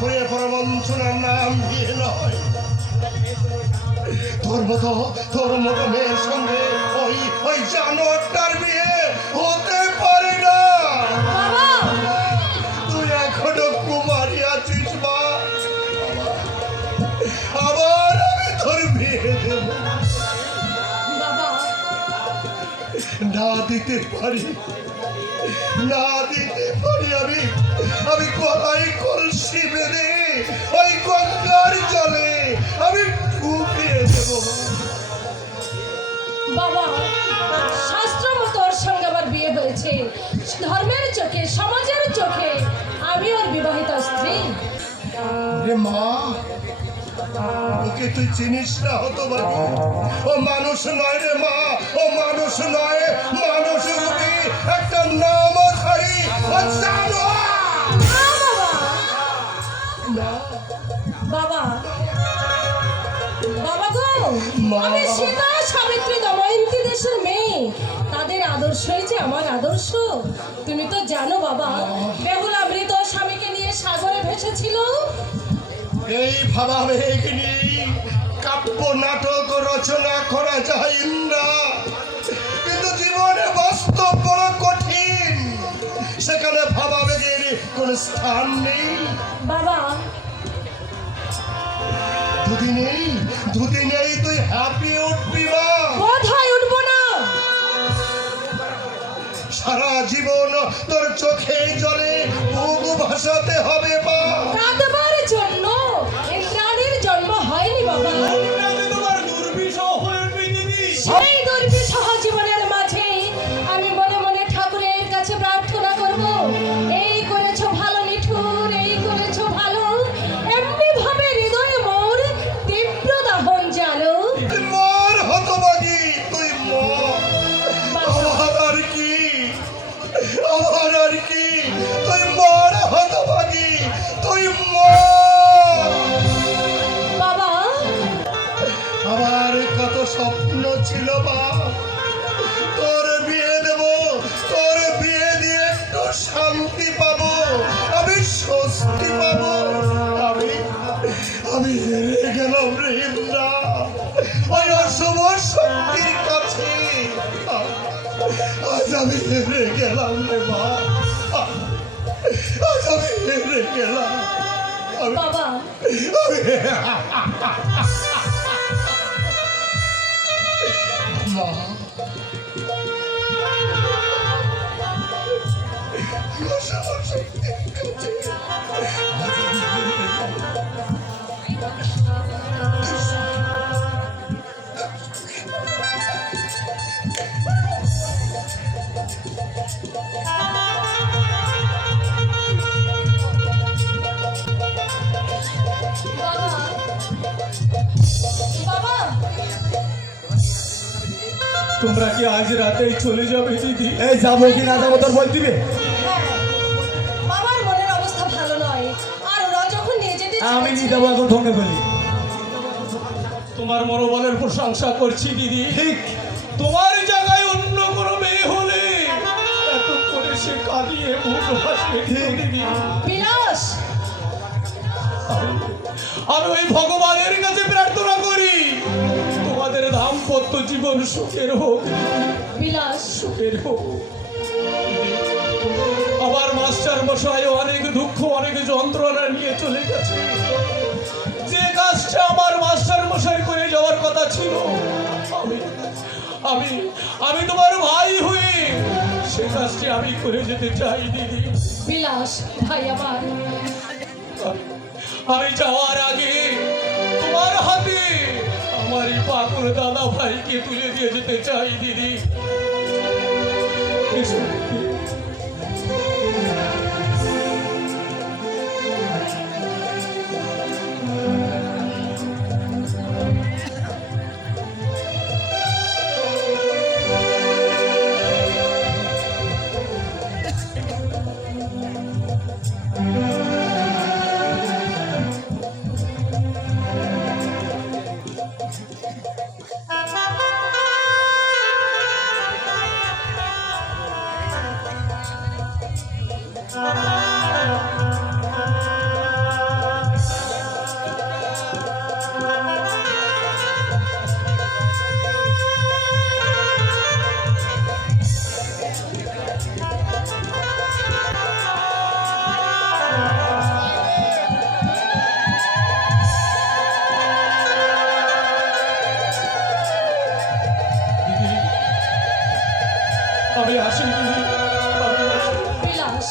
হয়ে পরবঞ্চনার নাম দিয়ে নয়। তোর মতো মেয়ের সঙ্গে ওই জানোয়ারটার বিয়ে হতে পারে না। তুই এখনো কুমারী আছিস মা। আবার আমি তোর বিয়ে দেব না দিতে পারি আমি গলায় কলসি বেঁধে ওই গঙ্গার জলে আমি ডুবিয়ে দেব। বাবা, শাস্ত্র মতো ওর সঙ্গে আমার বিয়ে হয়েছে, ধর্মের চোখে সমাজের চোখে আমি ওর বিবাহিত স্ত্রী। রে মা, ওকে তুই চিনিস না হতভাগী। ও মানুষ নয় রে মা, ও মানুষ নয়, মানুষ রূপী একটা নামধারী ও জানোয়ার। বাবা বাবা গো, আমি সীতা সাবিত্রী দময়ন্তী দেশের মেয়ে, তাদের আদর্শই যে আমার আদর্শ। তুমি তো জানো বাবা, বেহুলা মৃত স্বামীকে নিয়ে সাগরে ভেসেছিল। এই ভাবা মেয়েকে নিয়ে কাব্য নাটক রচনা করা যায় না, কিন্তু জীবনে বাস্তব বড় কঠিন, সেখানে ভাবা বেগের কোন স্থান নেই। বাবা, দুদিনেই তুই হ্যাপি উঠবি মা। কোথায় উঠবো না? সারা জীবন তোর চোখে জলে বুক ভাসাতে হবে মা। কাঁদবার জন্য ইন্দ্রাণীর জন্ম হয়নি বাবা। সেই দুর্বিষহ জীবনের মাঝে আমি মনে মনে ঠাকুরের কাছে প্রার্থনা করব, এই করেছো ভালো নিঠুর, এই করেছো ভালো, এমনি ভাবে হৃদয় মোর তীব্র দাহন জানো। মর হতভাগী, তুই মর। আমার আর কি তুই মর হতভাগী, তুই মর। বাবা, আমার কত স্বপ্ন ছিল মা, তোর বিয়ে দেব, তোর বিয়ে দিয়ে একটু শান্তি পাবো, আমি স্বস্তি পাবো। আমি হেরে গেলাম রে ইন্দ্রা, ওই অশুভ শক্তির কাছে। আজ আমি হেরে গেলাম রে মা, আজ আমি হেরে গেলাম। বাবা, মা, তোমরা কি আজ রাতেই চলে যাবে দিদি? এই যাবো কি না যাবো তোর বল দিবে। বাবার মনের অবস্থা ভালো নয়, আর ওরা যখন নিয়ে যেতে আমি নিয়ে যাবো এখন ঠকে ফেলি। তোমার মনোবলের প্রশংসা করছি দিদি। ঠিক তোমার জায়গায় অন্য কোনো মেয়ে হলে এত করে সে কাঁদিয়ে বুক ভাসিয়ে দিত দিদি। বিলাস, আমি ওই ভগবানের কাছে প্রার্থনা করি তোমাদের দাম্পত্য জীবন সুখের হোক, বিলাস সুখের হোক। আমার মাস্টার মশাই অনেক দুঃখ অনেক যন্ত্রণা নিয়ে চলে গেছে। যে কাজটা আমার মাস্টার মশাই করে যাওয়ার কথা ছিল, আমি আমি তোমার ভাই হয়ে সে কাজটি আমি করে যেতে চাই দিদি। বিলাস ভাই আমার, আমি যাওয়ার আগে তোমার হাতে আমার এই পাগল দাদা ভাইকে তুলে দিয়ে যেতে চাই দিদি। এসো দিদি। আমি আসি দিদি, আমি আসি। বিলাস